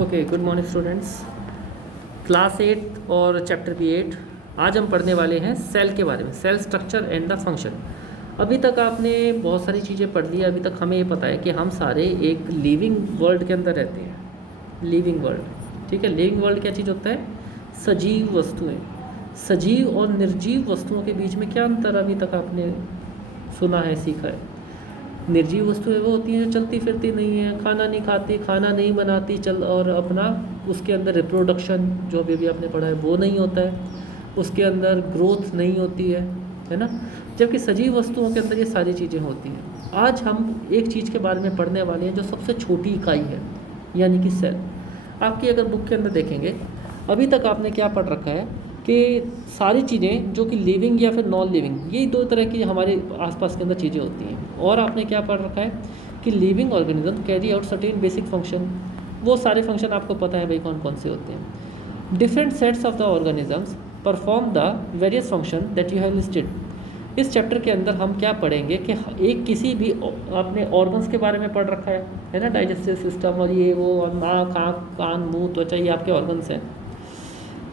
Okay, good morning students. Class 8 और chapter B 8 आज हम पढ़ने वाले हैं सेल के बारे में, cell structure and the function. अभी तक आपने बहुत सारी चीज़ें पढ़ ली। अभी तक हमें ये पता है कि हम सारे एक लिविंग वर्ल्ड के अंदर रहते हैं। लिविंग वर्ल्ड, ठीक है। लिविंग वर्ल्ड क्या चीज़ होता है? सजीव वस्तुएं। सजीव और निर्जीव वस्तुओं के बीच में क्या अंतर अभी तक आपने सुना है, सीखा है? निर्जीव वस्तुएं वो होती हैं जो चलती फिरती नहीं है, खाना नहीं खाती, खाना नहीं बनाती, चल और अपना उसके अंदर रिप्रोडक्शन जो भी आपने पढ़ा है वो नहीं होता है, उसके अंदर ग्रोथ नहीं होती है ना। जबकि सजीव वस्तुओं के अंदर ये सारी चीज़ें होती हैं। आज हम एक चीज़ के बारे में पढ़ने वाले हैं जो सबसे छोटी इकाई है, यानी कि सेल। आपकी अगर बुक के अंदर देखेंगे, अभी तक आपने क्या पढ़ रखा है कि सारी चीज़ें जो कि लिविंग या फिर नॉन लिविंग, ये दो तरह की हमारे आसपास के अंदर चीज़ें होती हैं। और आपने क्या पढ़ रखा है कि living organism carry out certain basic function. वो सारे फंक्शन आपको पता है भाई कौन कौन से होते हैं। Different sets of the organisms perform the various function that you have listed. इस चैप्टर के अंदर हम क्या पढ़ेंगे कि एक किसी भी अपने ऑर्गन्स के बारे में पढ़ रखा है ना, डाइजेस्टिव सिस्टम और ये वो, नाक, आँख, कान, मुंह, त्वचा, ये आपके ऑर्गन्स हैं।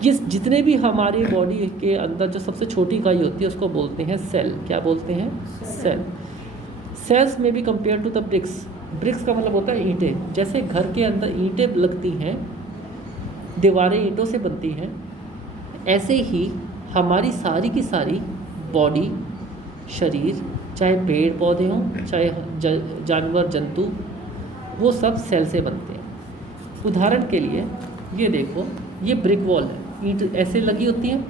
ये जितने भी हमारी बॉडी के अंदर जो सबसे छोटी इकाई होती है उसको बोलते हैं सेल। क्या बोलते हैं? सेल। सेल्स में भी compare to the bricks. Bricks का मतलब होता है ईंटें। जैसे घर के अंदर ईंटें लगती हैं, दीवारें ईंटों से बनती हैं, ऐसे ही हमारी सारी की सारी बॉडी, शरीर, चाहे पेड़ पौधे हों, चाहे जानवर जंतु, वो सब सेल से बनते हैं। उदाहरण के लिए ये देखो, ये ब्रिक वॉल है, ईंट ऐसे लगी होती हैं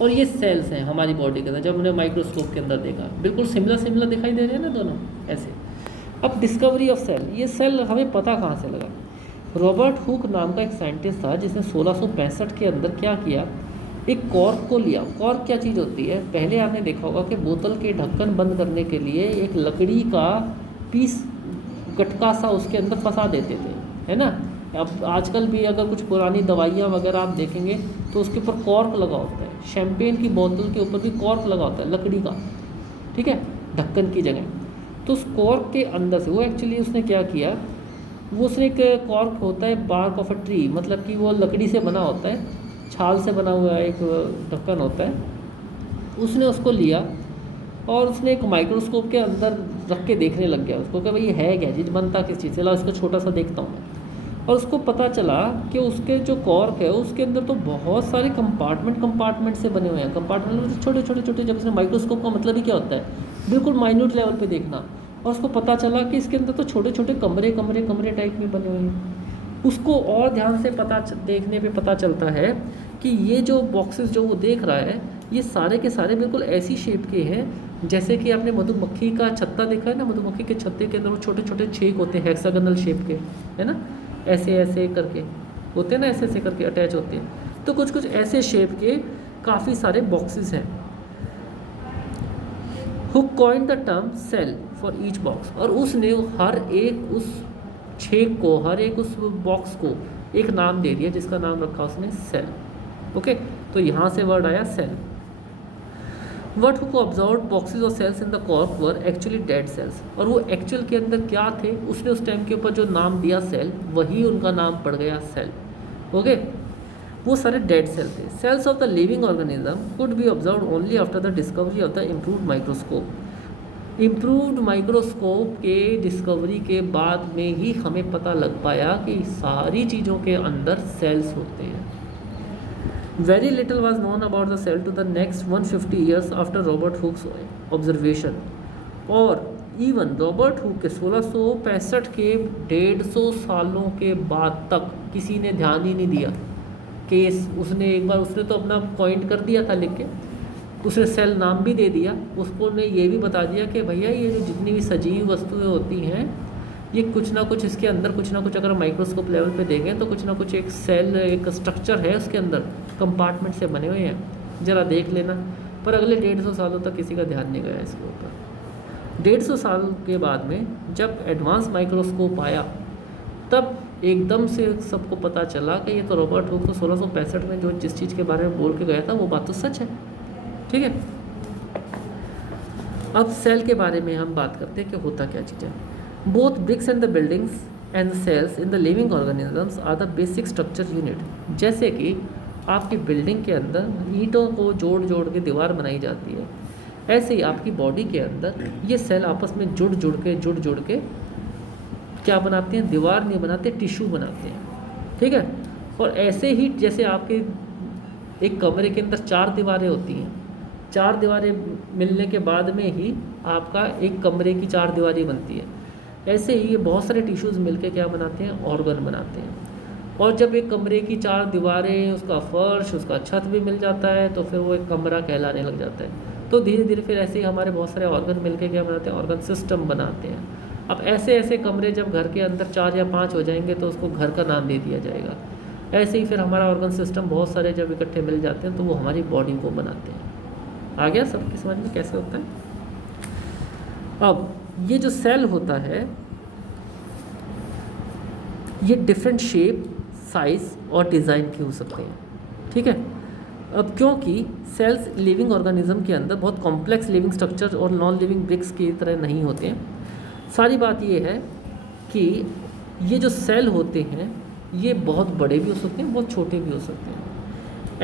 और ये सेल्स हैं हमारी बॉडी के अंदर। जब हमने माइक्रोस्कोप के अंदर देखा, बिल्कुल सिमिलर दिखाई दे रहे हैं ना दोनों ऐसे। अब डिस्कवरी ऑफ सेल, ये सेल हमें पता कहाँ से लगा? रॉबर्ट हुक नाम का एक साइंटिस्ट था जिसने 1665 के अंदर क्या किया, एक कॉर्क को लिया। कॉर्क क्या चीज़ होती है? पहले आपने देखा होगा कि बोतल के ढक्कन बंद करने के लिए एक लकड़ी का पीस, गटका सा उसके अंदर फंसा देते थे, है ना। अब आजकल भी अगर कुछ पुरानी दवाइयाँ वगैरह आप देखेंगे तो उसके ऊपर कॉर्क लगा होता है। शैम्पेन की बोतल के ऊपर भी कॉर्क लगा होता है लकड़ी का, ठीक है, ढक्कन की जगह। तो उस कॉर्क के अंदर से वो एक्चुअली उसने क्या किया, वो उसने एक कॉर्क होता है बार्क ऑफ अ ट्री, मतलब कि वो लकड़ी से बना होता है, छाल से बना हुआ एक ढक्कन होता है। उसने उसको लिया और उसने एक माइक्रोस्कोप के अंदर रख के देखने लग गया उसको कि भाई ये है क्या चीज़, बनता किस चीज़ से, ला इसको छोटा सा देखता हूँ। और उसको पता चला कि उसके जो कॉर्क है उसके अंदर तो बहुत सारे कंपार्टमेंट से बने हुए हैं। कंपार्टमेंट में छोटे, जब उसने माइक्रोस्कोप का मतलब ही क्या होता है, बिल्कुल माइन्यूट लेवल पे देखना। और उसको पता चला कि इसके अंदर तो छोटे कमरे टाइप में बने हुए हैं। उसको और ध्यान से देखने पे पता चलता है कि ये जो बॉक्सेस जो वो देख रहा है, ये सारे के सारे बिल्कुल ऐसी शेप के हैं जैसे कि आपने मधुमक्खी का छत्ता देखा है ना। मधुमक्खी के छत्ते के अंदर वो छोटे छेद होते हैं, हेक्सागोनल शेप के, है ना, ऐसे करके होते हैं ना, ऐसे करके अटैच होते हैं। तो कुछ ऐसे शेप के काफ़ी सारे बॉक्सेस हैं। Hooke coined the term cell for each box, और उसने हर एक उस छेद को, हर एक उस बॉक्स को एक नाम दे दिया जिसका नाम रखा उसने सेल। ओके, तो यहाँ से वर्ड आया cell. What who observed boxes of cells in the cork were actually dead cells, और वो एक्चुअल के अंदर क्या थे, उसने उस टाइम के ऊपर जो नाम दिया सेल, वही उनका नाम पड़ गया सेल। ओके, वो सारे डेड सेल थे। Cells of the living organism could be observe only after the discovery of the improved microscope. Improved microscope के डिस्कवरी के बाद में ही हमें पता लग पाया कि सारी चीज़ों के अंदर सेल्स होते हैं। Very little was known about the cell to the next 150 years after Robert Hooke's observation, और इवन रॉबर्ट हुक के 1665 के 150 सालों के बाद तक किसी ने ध्यान ही नहीं दिया कि उसने एक बार, उसने तो अपना पॉइंट कर दिया था लिख के, उसने सेल नाम भी दे दिया, उसको ने ये भी बता दिया कि भैया ये जो जितनी भी सजीव वस्तुएं होती हैं, ये कुछ ना कुछ इसके अंदर कुछ ना कुछ अगर माइक्रोस्कोप लेवल पे देखें तो कुछ ना कुछ एक सेल, एक स्ट्रक्चर है उसके अंदर, कंपार्टमेंट से बने हुए हैं, ज़रा देख लेना। पर अगले 150 सालों तक किसी का ध्यान नहीं गया इसके ऊपर। 150 साल के बाद में जब एडवांस माइक्रोस्कोप आया, तब एकदम से सबको पता चला कि ये तो रॉबर्ट हुक तो 1665 में जो जिस चीज़ के बारे में बोल के गया था वो बात तो सच है। ठीक है, अब सेल के बारे में हम बात करते हैं कि होता क्या चीज़ है। Both bricks and the buildings and cells in the living organisms are the basic structure unit. जैसे कि आपकी बिल्डिंग के अंदर ईंटों को जोड़ जोड़ के दीवार बनाई जाती है, ऐसे ही आपकी बॉडी के अंदर ये सेल आपस में जुड़ जुड़ के क्या बनाते हैं, दीवार नहीं बनाते, टिश्यू बनाते हैं। ठीक है। और ऐसे ही जैसे आपके एक कमरे के अंदर 4 दीवारें होती हैं, 4 दीवारें मिलने के बाद में ही आपका एक कमरे की 4 दीवारें बनती है, ऐसे ही ये बहुत सारे टिश्यूज़ मिलके क्या बनाते हैं, ऑर्गन बनाते हैं। और जब एक कमरे की 4 दीवारें, उसका फर्श, उसका छत भी मिल जाता है तो फिर वो एक कमरा कहलाने लग जाता है। तो धीरे धीरे फिर ऐसे ही हमारे बहुत सारे ऑर्गन मिलके क्या बनाते हैं, ऑर्गन सिस्टम बनाते हैं। अब ऐसे ऐसे कमरे जब घर के अंदर 4 या 5 हो जाएंगे तो उसको घर का नाम दे दिया जाएगा। ऐसे ही फिर हमारा ऑर्गन सिस्टम बहुत सारे जब इकट्ठे मिल जाते हैं तो वो हमारी बॉडी को बनाते हैं। आ गया सबकी समझ में कैसे होता है। अब ये जो सेल होता है ये डिफरेंट शेप, साइज़ और डिज़ाइन के हो सकते हैं। ठीक है। अब क्योंकि सेल्स लिविंग ऑर्गेनिज्म के अंदर बहुत कॉम्प्लेक्स लिविंग स्ट्रक्चर और नॉन लिविंग ब्रिक्स की तरह नहीं होते हैं। सारी बात ये है कि ये जो सेल होते हैं ये बहुत बड़े भी हो सकते हैं, बहुत छोटे भी हो सकते हैं।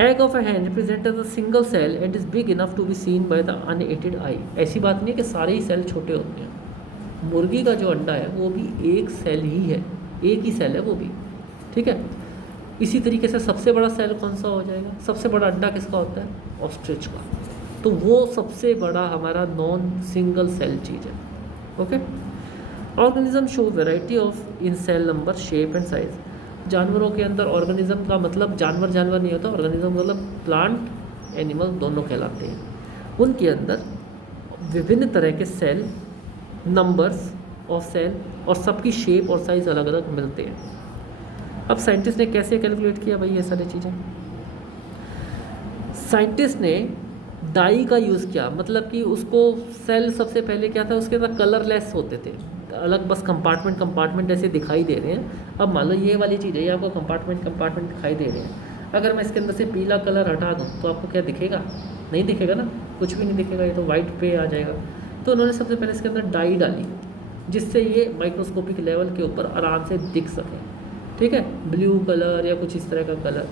Egg of a hen represent as a single cell and is big enough to be seen by the unaided eye. ऐसी बात नहीं है कि सारे ही सेल छोटे होते हैं। मुर्गी का जो अंडा है वो भी एक सेल ही है, एक ही सेल है वो भी। ठीक है। इसी तरीके से सबसे बड़ा सेल कौन सा हो जाएगा, सबसे बड़ा अंडा किसका होता है, ऑस्ट्रिच का। तो वो सबसे बड़ा हमारा नॉन सिंगल सेल चीज़ है। Okay. Organism show variety of in cell number, shape and size. जानवरों के अंदर ऑर्गेनिज्म का मतलब जानवर नहीं होता, ऑर्गेनिज्म मतलब प्लांट एनिमल दोनों कहलाते हैं। उनके अंदर विभिन्न तरह के सेल, नंबर्स ऑफ सेल और सबकी शेप और साइज़ अलग अलग मिलते हैं। अब साइंटिस्ट ने कैसे कैलकुलेट किया भाई ये सारी चीज़ें? साइंटिस्ट ने डाई का यूज़ किया, मतलब कि उसको सेल सबसे पहले क्या था, उसके अंदर कलरलेस होते थे, अलग बस कंपार्टमेंट ऐसे दिखाई दे रहे हैं। अब मान लो ये वाली चीज़ है, ये आपको कंपार्टमेंट दिखाई दे रहे हैं। अगर मैं इसके अंदर से पीला कलर हटा दूँ तो आपको क्या दिखेगा? नहीं दिखेगा ना, कुछ भी नहीं दिखेगा, ये तो वाइट पे आ जाएगा। तो उन्होंने सबसे पहले इसके अंदर डाई डाली जिससे ये माइक्रोस्कोपिक लेवल के ऊपर आराम से दिख सके। ठीक है, ब्लू कलर या कुछ इस तरह का कलर।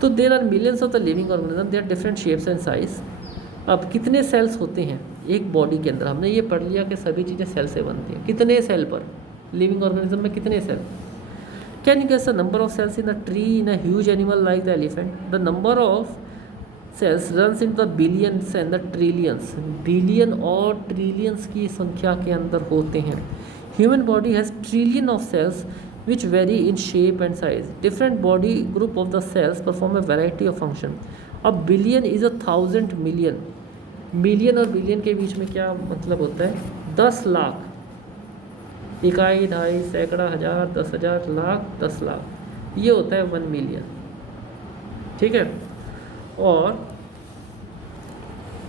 तो there are millions of the living organism, there are different shapes and size. अब कितने सेल्स होते हैं एक बॉडी के अंदर? हमने ये पढ़ लिया कि सभी चीज़ें सेल से बनती हैं। कितने सेल पर लिविंग ऑर्गेनिज्म में कितने cell? Can you guess the number of cells in a tree in a huge animal like the elephant? The number of cells runs in the billions and the trillions. Billion और trillions की संख्या के अंदर होते हैं। Human body has trillion of cells which vary in shape and size. Different body group of the cells perform a variety of function. A billion is 1,000 million. Million और billion के बीच में क्या मतलब होता है? 10 लाख, इकाई, ढाई, सैकड़ा, हज़ार, 10,000, लाख, 10 लाख, ये होता है 1 मिलियन। ठीक है। और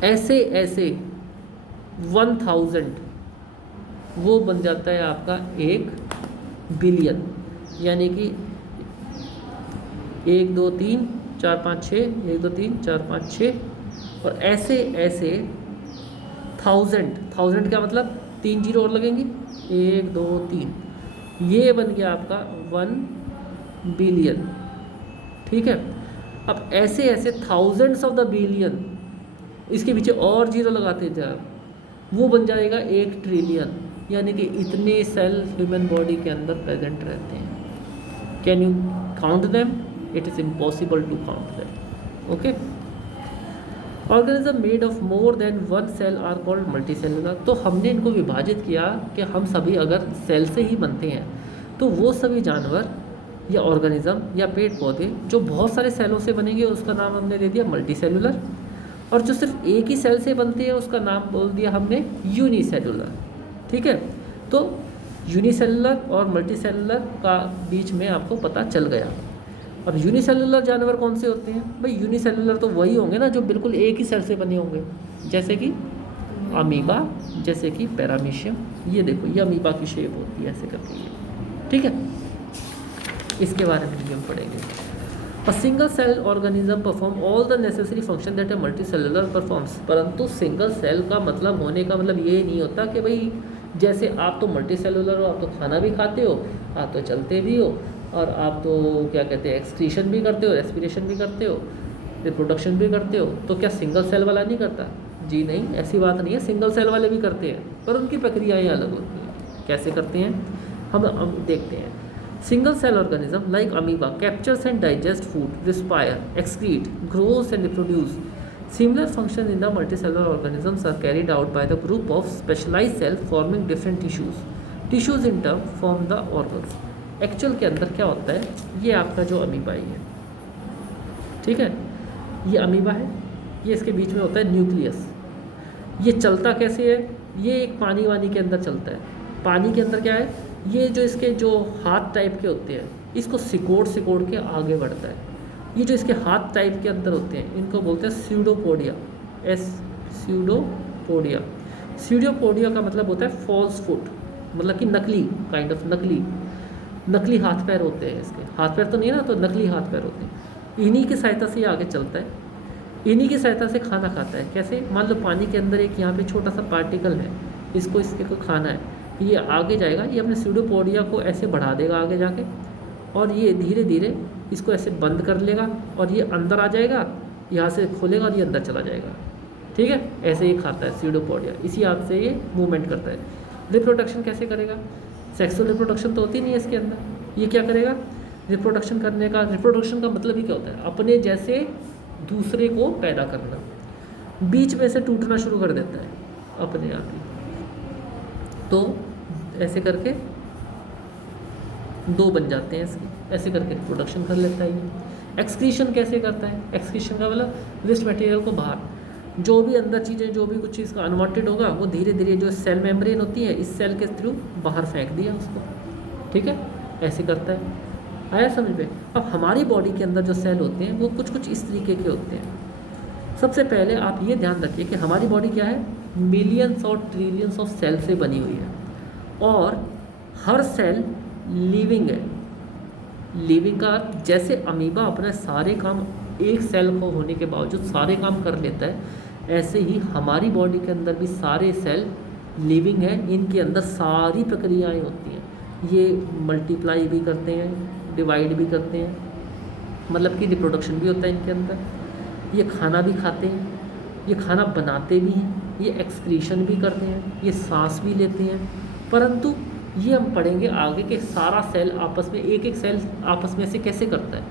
ऐसे 1000 वो बन जाता है आपका 1 बिलियन। यानी कि 1 2 3 4 5 6, 1 2 3 4 5 6, और ऐसे 1000 क्या मतलब 3 जीरो और लगेंगे, 1 2 3, ये बन गया आपका 1 बिलियन। ठीक है। अब ऐसे थाउजेंड्स ऑफ द बिलियन, इसके पीछे और जीरो लगाते थे आप, वो बन जाएगा 1 ट्रिलियन। यानी कि इतने सेल ह्यूमन बॉडी के अंदर प्रेजेंट रहते हैं। Can you count them? It is impossible to count them. Okay. Organism made of more than 1 cell are called multicellular. तो हमने इनको विभाजित किया कि हम सभी अगर सेल से ही बनते हैं तो वो सभी जानवर या ऑर्गेनिज्म या पेड़ पौधे जो बहुत सारे सेलों से बनेंगे उसका नाम हमने दे दिया मल्टीसेलुलर, और जो सिर्फ एक ही सेल से बनते हैं उसका नाम बोल दिया हमने यूनिसेलुलर। ठीक है। तो यूनिसेलुलर और मल्टीसेलुलर का बीच में आपको पता चल गया। अब यूनिसेलुलर जानवर कौन से होते हैं भाई? यूनिसेलुलर तो वही होंगे ना जो बिल्कुल एक ही सेल से बने होंगे, जैसे कि अमीबा, जैसे कि पैरामीशियम। ये देखो, ये अमीबा की शेप होती है ऐसे करके ये। ठीक है। इसके बारे में भी हम पढ़ेंगे। A single cell organism perform all the necessary function that a multicellular performs। परंतु सिंगल सेल का मतलब होने का मतलब ये नहीं होता कि भाई जैसे आप तो मल्टीसेलुलर हो, आप तो खाना भी खाते हो, आप तो चलते भी हो और आप तो क्या कहते हैं एक्सक्रीशन भी करते हो, रेस्पिरेशन भी करते हो, रिप्रोडक्शन भी करते हो, तो क्या सिंगल सेल वाला नहीं करता? जी नहीं, ऐसी बात नहीं है, सिंगल सेल वाले भी करते हैं, पर उनकी प्रक्रियाएँ अलग होती हैं। कैसे करते हैं हम देखते हैं। Single cell organism like amoeba captures and digest food, respire, excrete, grows and reproduce. Similar function in the multicellular organisms are carried out by the group of specialized cells forming different tissues. Tissues in turn form the organs. Actual के अंदर क्या होता है, ये आपका जो amoeba ही है, ठीक है, ये अमीबा है, ये इसके बीच में होता है न्यूक्लियस। ये चलता कैसे है, ये एक पानी वानी के अंदर चलता है। पानी के अंदर क्या है, ये जो इसके जो हाथ टाइप के होते हैं, इसको सिकोड़ के आगे बढ़ता है। ये जो इसके हाथ टाइप के अंदर होते हैं, इनको बोलते हैं स्यूडोपोडिया। स्यूडोपोडिया। स्यूडोपोडिया का मतलब होता है फॉल्स फुट, मतलब कि नकली, काइंड ऑफ नकली हाथ पैर होते हैं इसके। हाथ पैर तो नहीं है ना, तो नकली हाथ पैर होते हैं। इन्हीं की सहायता से ये आगे चलता है, इन्हीं की सहायता से खाना खाता है। कैसे? मान लो पानी के अंदर एक यहाँ पे छोटा सा पार्टिकल है, इसको इसके को खाना है, ये आगे जाएगा, ये अपने स्यूडोपोडिया को ऐसे बढ़ा देगा आगे जाके, और ये धीरे धीरे इसको ऐसे बंद कर लेगा और ये अंदर आ जाएगा, यहाँ से खोलेगा और ये अंदर चला जाएगा, ठीक है। ऐसे ही खाता है स्यूडोपोडिया, इसी हाथ से ये मूवमेंट करता है। रिप्रोडक्शन कैसे करेगा? सेक्सुअल रिप्रोडक्शन तो होती नहीं है इसके अंदर, ये क्या करेगा? रिप्रोडक्शन करने का, रिप्रोडक्शन का मतलब ही क्या होता है? अपने जैसे दूसरे को पैदा करना। बीच में से टूटना शुरू कर देता है अपने आप ही, तो ऐसे करके दो बन जाते हैं इसके, ऐसे करके रिप्रोडक्शन कर लेता है ये। एक्सक्रीशन कैसे करता है? एक्सक्रीशन का मतलब वेस्ट मटेरियल को बाहर, जो भी अंदर चीज़ें, जो भी कुछ चीज़ का अनवांटेड होगा, वो धीरे धीरे जो सेल मेम्ब्रेन होती है, इस सेल के थ्रू बाहर फेंक दिया उसको, ठीक है, ऐसे करता है। आया समझ में? अब हमारी बॉडी के अंदर जो सेल होते हैं वो कुछ इस तरीके के होते हैं। सबसे पहले आप ये ध्यान रखिए कि हमारी बॉडी क्या है, मिलियंस और ट्रिलियंस ऑफ सेल से बनी हुई है, और हर सेल लिविंग है। लिविंग का जैसे अमीबा अपने सारे काम एक सेल को होने के बावजूद सारे काम कर लेता है, ऐसे ही हमारी बॉडी के अंदर भी सारे सेल लिविंग है, इनके अंदर सारी प्रक्रियाएं होती हैं। ये मल्टीप्लाई भी करते हैं, डिवाइड भी करते हैं, मतलब कि रिप्रोडक्शन भी होता है इनके अंदर, ये खाना भी खाते हैं, ये खाना बनाते भी हैं, ये एक्सक्रीशन भी करते हैं, ये सांस भी लेते हैं। परंतु ये हम पढ़ेंगे आगे कि सारा सेल आपस में, एक सेल आपस में से कैसे करता है,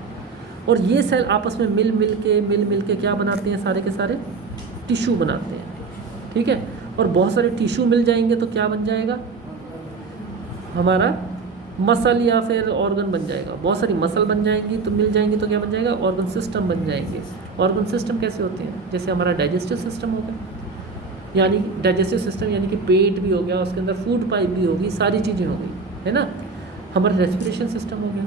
और ये सेल आपस में मिल मिल के क्या बनाते हैं, सारे के सारे टिश्यू बनाते हैं, ठीक है। और बहुत सारे टिश्यू मिल जाएंगे तो क्या बन जाएगा, हमारा मसल या फिर ऑर्गन बन जाएगा। बहुत सारी मसल बन जाएंगी तो मिल जाएंगी तो क्या बन जाएगा, ऑर्गन सिस्टम बन जाएंगे। ऑर्गन सिस्टम कैसे होते हैं? जैसे हमारा डाइजेस्टिव सिस्टम हो गया, यानी डाइजेस्टिव सिस्टम यानी कि पेट भी हो गया, उसके अंदर फूड पाइप भी होगी, सारी चीज़ें हो गई, है ना। हमारा रेस्पिरेशन सिस्टम हो गया,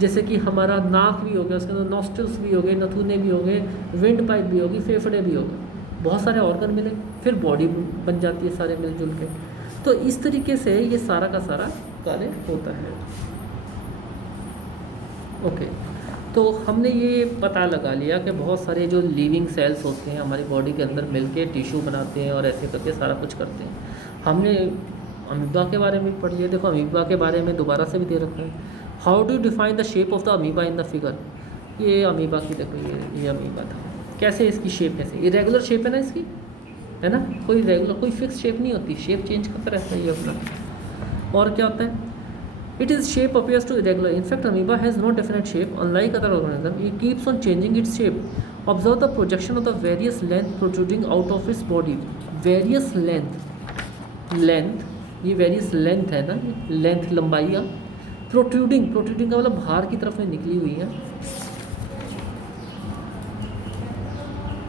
जैसे कि हमारा नाक भी हो गया, उसके अंदर नॉस्ट्रल्स भी हो गए, नथुने भी हो गए, विंड पाइप भी होगी, फेफड़े भी हो गए, बहुत सारे ऑर्गन मिले, फिर बॉडी बन जाती है सारे मिलजुल के। तो इस तरीके से ये सारा का सारा कार्य होता है। ओके, तो हमने ये पता लगा लिया कि बहुत सारे जो लिविंग सेल्स होते हैं हमारी बॉडी के अंदर मिलके टिश्यू बनाते हैं और ऐसे करके सारा कुछ करते हैं। हमने अमीबा के बारे में भी पढ़ लिया। देखो अमीबा के बारे में दोबारा से भी दे रखा है। How do define the shape of the amoeba in the figure? ये अमीबा की, देखो ये अमीबा था, कैसे इसकी शेप, कैसे इरेगुलर शेप है ना इसकी, है ना, कोई रेगुलर कोई फिक्स शेप नहीं होती, शेप चेंज करता रहता है ये अपना। और क्या होता है, it is shape appears to irregular. In fact, amoeba has no definite shape. Unlike other organisms, it keeps on changing its shape. Observe the projection of the various length protruding out of its body. Various length, ये various length है ना, length लंबाइयाँ, protruding का मतलब बाहर की तरफ में निकली हुई है।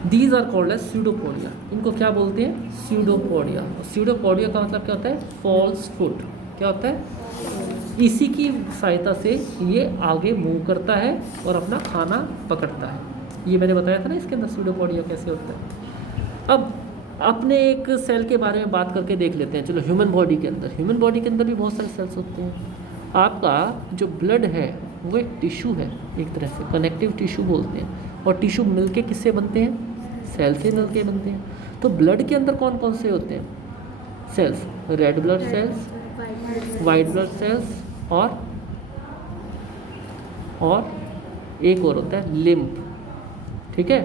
These are called as pseudopodia. इनको क्या बोलते हैं? Pseudopodia. Pseudopodia का मतलब क्या होता है? False foot. क्या होता है? इसी की सहायता से ये आगे मूव करता है और अपना खाना पकड़ता है। ये मैंने बताया था ना इसके अंदर स्यूडोपोडिया कैसे होता है। अब अपने एक सेल के बारे में बात करके देख लेते हैं। चलो, ह्यूमन बॉडी के अंदर भी बहुत सारे सेल्स होते हैं। आपका जो ब्लड है वो एक टिश्यू है, एक तरह से कनेक्टिव टिश्यू बोलते हैं, और टिश्यू मिलके किससे बनते हैं? सेल से मिलके बनते हैं। तो ब्लड के अंदर कौन कौन से होते हैं cells? Red blood cells, white blood cells और और एक और होता है लिम्फ, ठीक है,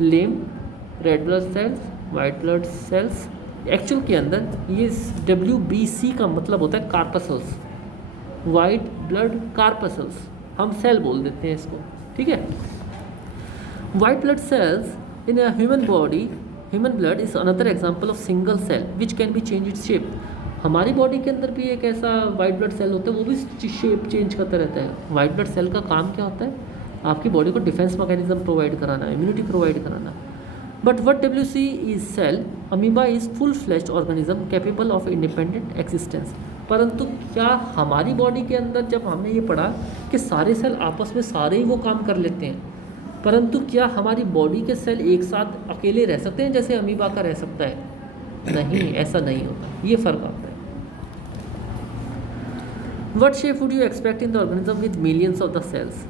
lymph, red blood cells, white blood cells. Actual के अंदर ये WBC का मतलब होता है कार्पसल्स, वाइट ब्लड कार्पसल्स, हम सेल बोल देते हैं इसको, ठीक है। White blood cells in a human body, human blood is another example of single cell which can be change its shape. हमारी बॉडी के अंदर भी एक ऐसा वाइट ब्लड सेल होता है, वो भी शेप चेंज करता रहता है। वाइट ब्लड सेल का काम क्या होता है? आपकी बॉडी को डिफेंस मैकेनिज्म प्रोवाइड कराना, इम्यूनिटी प्रोवाइड कराना। But what WC is cell, amoeba is full fledged organism capable of independent existence. परंतु क्या हमारी बॉडी के अंदर, जब हमने ये पढ़ा कि सारे सेल आपस में सारे ही वो काम कर लेते हैं, परंतु क्या हमारी बॉडी के सेल एक साथ अकेले रह सकते हैं जैसे अमीबा का रह सकता है? नहीं, ऐसा नहीं होता, ये फ़र्क आता है। What shape would you expect in the organism with millions of the cells?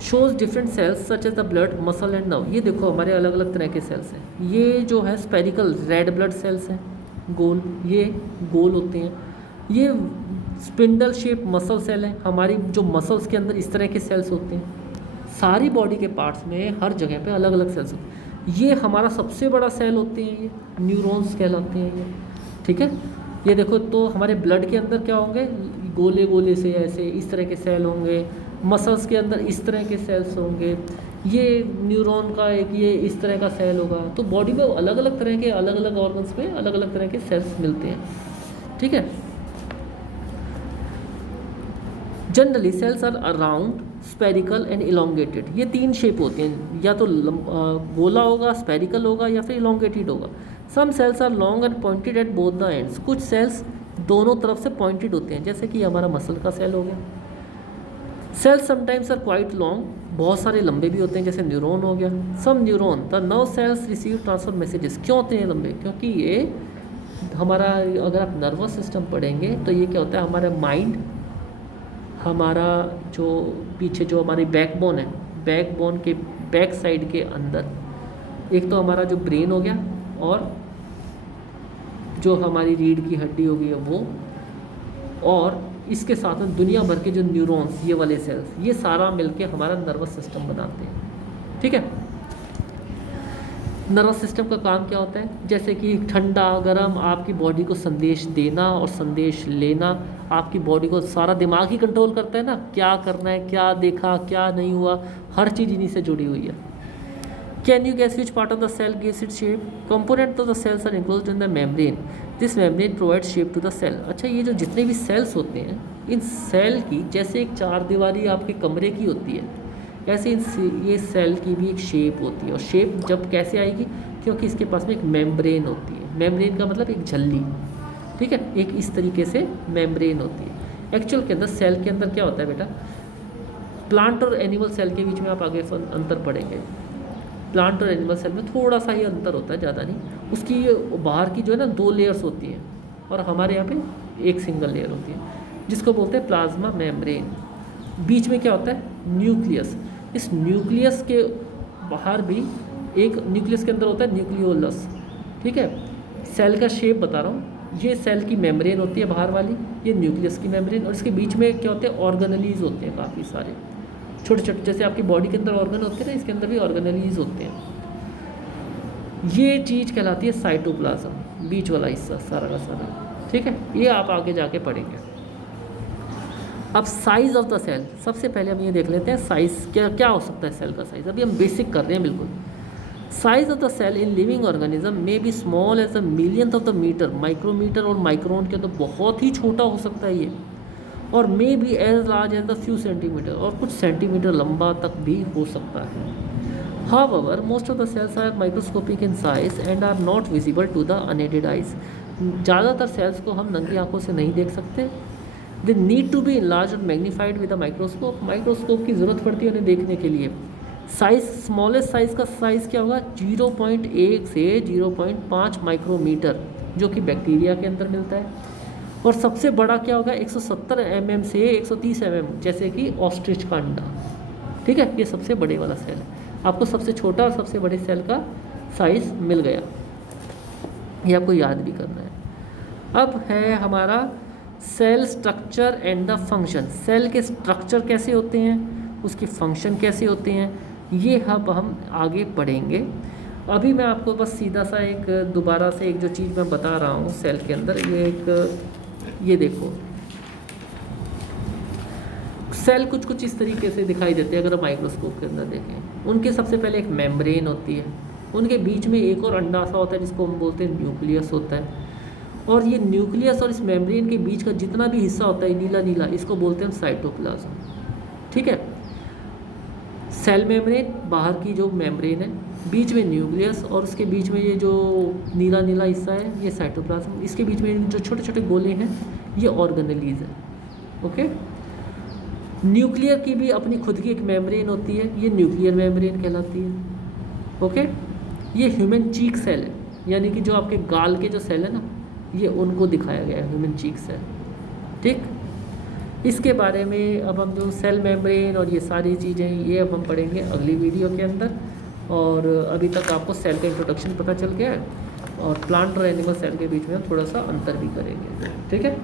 Shows different cells such as the blood, muscle and nerve. ये देखो हमारे अलग अलग तरह के सेल्स हैं। ये जो है स्पेरिकल रेड ब्लड सेल्स हैं, गोल, ये गोल होते हैं। ये स्पिंडल शेप मसल सेल हैं, हमारी जो मसल्स के अंदर इस तरह के सेल्स होते हैं। सारी बॉडी के पार्ट्स में हर जगह पे अलग अलग सेल्स होते हैं। ये हमारा सबसे बड़ा सेल होते हैं, ये न्यूरॉन्स कहलाते हैं ये, ठीक है। ये देखो तो हमारे ब्लड के अंदर क्या होंगे, गोले गोले से ऐसे इस तरह के सेल होंगे। मसल्स के अंदर इस तरह के सेल्स होंगे। ये न्यूरॉन का एक ये इस तरह का सेल होगा। तो बॉडी में अलग अलग तरह के, अलग अलग ऑर्गन्स में अलग अलग तरह के सेल्स मिलते हैं, ठीक है। Generally cells are around, spherical and elongated. ये तीन शेप होते हैं, या तो गोला होगा, स्पेरिकल होगा, या फिर इलोंगेटेड होगा। Some cells are long and pointed at both the ends. कुछ सेल्स दोनों तरफ से पॉइंटेड होते हैं, जैसे कि हमारा मसल का सेल हो गया। Cells sometimes are quite long, बहुत सारे लंबे भी होते हैं, जैसे न्यूरॉन हो गया। Some neuron, the nerve cells receive transfer messages. क्यों होते हैं लंबे? क्योंकि ये हमारा, अगर आप नर्वस सिस्टम पढ़ेंगे तो ये क्या होता है, हमारा माइंड, हमारा जो पीछे जो हमारी बैकबोन है, बैकबोन के बैक साइड के अंदर एक तो हमारा जो ब्रेन हो गया, और जो हमारी रीढ़ की हड्डी हो गई है वो, और इसके साथ में दुनिया भर के जो न्यूरॉन्स, ये वाले सेल्स, ये सारा मिलके हमारा नर्वस सिस्टम बनाते हैं, ठीक है। नर्वस सिस्टम का काम क्या होता है? जैसे कि ठंडा गरम आपकी बॉडी को संदेश देना और संदेश लेना। आपकी बॉडी को सारा दिमाग ही कंट्रोल करता है ना, क्या करना है, क्या देखा, क्या नहीं हुआ, हर चीज़ इन्हीं से जुड़ी हुई है। Can you guess which part of the cell gives its shape? Components of the cells are enclosed in the membrane. This membrane provides shape to the cell. अच्छा, ये जो जितने भी सेल्स होते हैं, इन सेल की जैसे एक चार दीवारी आपके कमरे की होती है, ऐसे ये सेल की भी एक शेप होती है। और शेप जब कैसे आएगी? क्योंकि इसके पास में एक मेम्ब्रेन होती है। मेम्ब्रेन का मतलब एक झल्ली, ठीक है, एक इस तरीके से मेम्ब्रेन होती है। एक्चुअल के अंदर सेल के अंदर क्या होता है बेटा, प्लांट और एनिमल सेल के बीच में आप आगे अंतर पढ़ेंगे। प्लांट और एनिमल सेल में थोड़ा सा ही अंतर होता है, ज़्यादा नहीं। उसकी बाहर की जो है ना 2 लेयर्स होती हैं, और हमारे यहाँ पे एक सिंगल लेयर होती है, जिसको बोलते हैं प्लाज्मा मेम्ब्रेन। बीच में क्या होता है? न्यूक्लियस। इस न्यूक्लियस के बाहर भी एक, न्यूक्लियस के अंदर होता है न्यूक्लियोलस, ठीक है। सेल का शेप बता रहा हूँ, ये सेल की मेम्ब्रेन होती है बाहर वाली, ये न्यूक्लियस की मेम्ब्रेन, और इसके बीच में क्या होते हैं? ऑर्गेनेलीज होते हैं काफ़ी सारे, छोटे छोटे, जैसे आपकी बॉडी के अंदर ऑर्गन होते हैं ना, इसके अंदर भी ऑर्गेनेलीज होते हैं। ये चीज़ कहलाती है साइटोप्लाज्म, बीच वाला हिस्सा सारा का सारा, ठीक है। ये आप आगे जाके पढ़ेंगे। अब साइज़ ऑफ द सेल, सबसे पहले हम ये देख लेते हैं साइज़ क्या क्या हो सकता है सेल का साइज़। अभी हम बेसिक कर रहे हैं बिल्कुल। Size of the cell in living organism may be small as the millionth of the metre, micrometre और माइक्रोन के तो बहुत ही छोटा हो सकता है ये, और may be as large as the few centimetre, और कुछ सेंटीमीटर लंबा तक भी हो सकता है। However, most of the cells are microscopic in size and are not visible to the unaided eyes. ज़्यादातर सेल्स को हम नंगी आंखों से नहीं देख सकते। They need to be enlarged and magnified with a microscope. Microscope की ज़रूरत पड़ती है उन्हें देखने के लिए। साइज़, स्मॉलेस्ट साइज़ का साइज़ क्या होगा? 0.1 से 0.5 माइक्रोमीटर, जो कि बैक्टीरिया के अंदर मिलता है। और सबसे बड़ा क्या होगा? 170 mm से 130 mm, जैसे कि ऑस्ट्रिच का अंडा, ठीक है। ये सबसे बड़े वाला सेल है। आपको सबसे छोटा और सबसे बड़े सेल का साइज़ मिल गया, ये आपको याद भी करना है। अब है हमारा cell structure and the function. Cell के स्ट्रक्चर कैसे होते हैं? उसके फंक्शन कैसे होते हैं, ये अब हम आगे पढ़ेंगे। अभी मैं आपको बस सीधा सा एक दोबारा से एक जो चीज़ मैं बता रहा हूँ सेल के अंदर, ये देखो सेल कुछ कुछ इस तरीके से दिखाई देते हैं अगर हम माइक्रोस्कोप के अंदर देखें। उनके सबसे पहले एक मेम्ब्रेन होती है, उनके बीच में एक और अंडा सा होता है जिसको हम बोलते हैं न्यूक्लियस होता है, और ये न्यूक्लियस और इस मेम्ब्रेन के बीच का जितना भी हिस्सा होता है नीला नीला, इसको बोलते हैं हम साइटोप्लाज्म। ठीक है, सेल मेम्ब्रेन बाहर की जो मेम्ब्रेन है, बीच में न्यूक्लियस और उसके बीच में ये जो नीला नीला हिस्सा है ये साइटोप्लाज्म, इसके बीच में जो छोटे छोटे गोले हैं ये ऑर्गेनेलीज है। ओके, न्यूक्लियर की भी अपनी खुद की एक मेम्ब्रेन होती है, ये न्यूक्लियर मेम्ब्रेन कहलाती है। ओके, ये ह्यूमन चीक सेल है, यानी कि जो आपके गाल के जो सेल है ना, ये उनको दिखाया गया है ह्यूमन चीक सेल। ठीक, इसके बारे में अब हम जो सेल मेम्ब्रेन और ये सारी चीज़ें ये अब हम पढ़ेंगे अगली वीडियो के अंदर। और अभी तक आपको सेल का इंट्रोडक्शन पता चल गया है, और प्लांट और एनिमल सेल के बीच में हम थोड़ा सा अंतर भी करेंगे। ठीक है।